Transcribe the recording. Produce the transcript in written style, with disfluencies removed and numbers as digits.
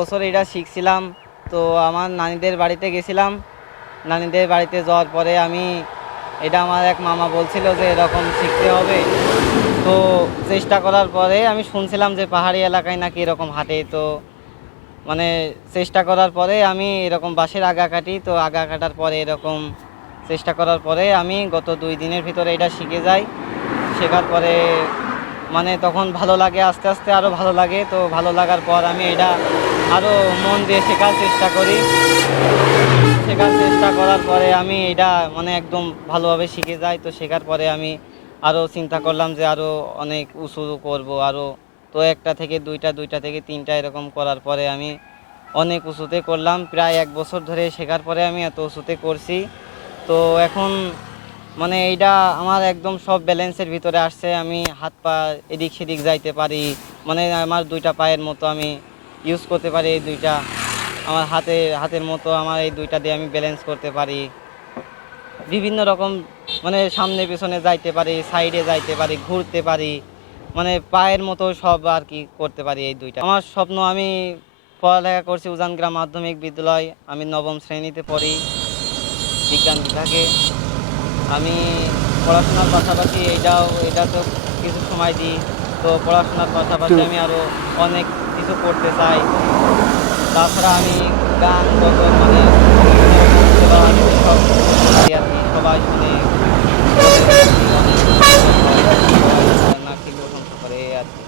বছর এটা শিখছিলাম। তো আমার নানিদের বাড়িতে গেছিলাম। নানিদের বাড়িতে যাওয়ার পরে এটা আমার এক মামা বলছিল যে এরকম শিখতে হবে। তো চেষ্টা করার পরে আমি শুনছিলাম যে পাহাড়ি এলাকায় নাকি এরকম হাঁটে। তো মানে চেষ্টা করার পরে আমি এরকম বাঁশের আগা কাটি। তো আগা কাটার পরে এরকম চেষ্টা করার পরে আমি গত 2 দিনের ভিতরে এটা শিখে যাই। শেখার পরে তখন ভালো লাগে, আস্তে আস্তে আরও ভালো লাগে। তো ভালো লাগার পর আমি এটা আরও মন দিয়ে শেখার চেষ্টা করি। শেখার চেষ্টা করার পরে আমি এটা একদম ভালোভাবে শিখে যাই। তো শেখার পরে আমি আরও চিন্তা করলাম যে আরও অনেক উঁচু করব আরও। তো একটা থেকে দুইটা, দুইটা থেকে তিনটা এরকম করার পরে আমি অনেক উঁচুতে করলাম। প্রায় 1 বছর ধরে শেখার পরে আমি এত উঁচুতে করছি। তো এখন এইটা আমার একদম সব ব্যালেন্সের ভিতরে আসছে। আমি হাত পা এদিক সেদিক যাইতে পারি। আমার 2টা পায়ের মতো আমি ইউজ করতে পারি। এই 2টা আমার হাতের মতো আমার এই 2টা দিয়ে আমি ব্যালেন্স করতে পারি। বিভিন্ন রকম সামনে পেছনে যাইতে পারি, সাইডে যাইতে পারি, ঘুরতে পারি। পায়ের মতো সব আর কি করতে পারি এই 2টা। আমার স্বপ্ন, আমি পড়ালেখা করছি উজানগ্রাম মাধ্যমিক বিদ্যালয়। আমি 9ম শ্রেণীতে পড়ি, বিজ্ঞান বিভাগে। আমি পড়াশোনার পাশাপাশি এটাতেও কিছু সময় দিই। তো পড়াশোনার পাশাপাশি আমি আরও অনেক কিছু করতে চাই। তাছাড়া আমি গান, গজল সব আর কি সবাই শুনে অনেক নাকি প্রশংসা করে এই আর কি।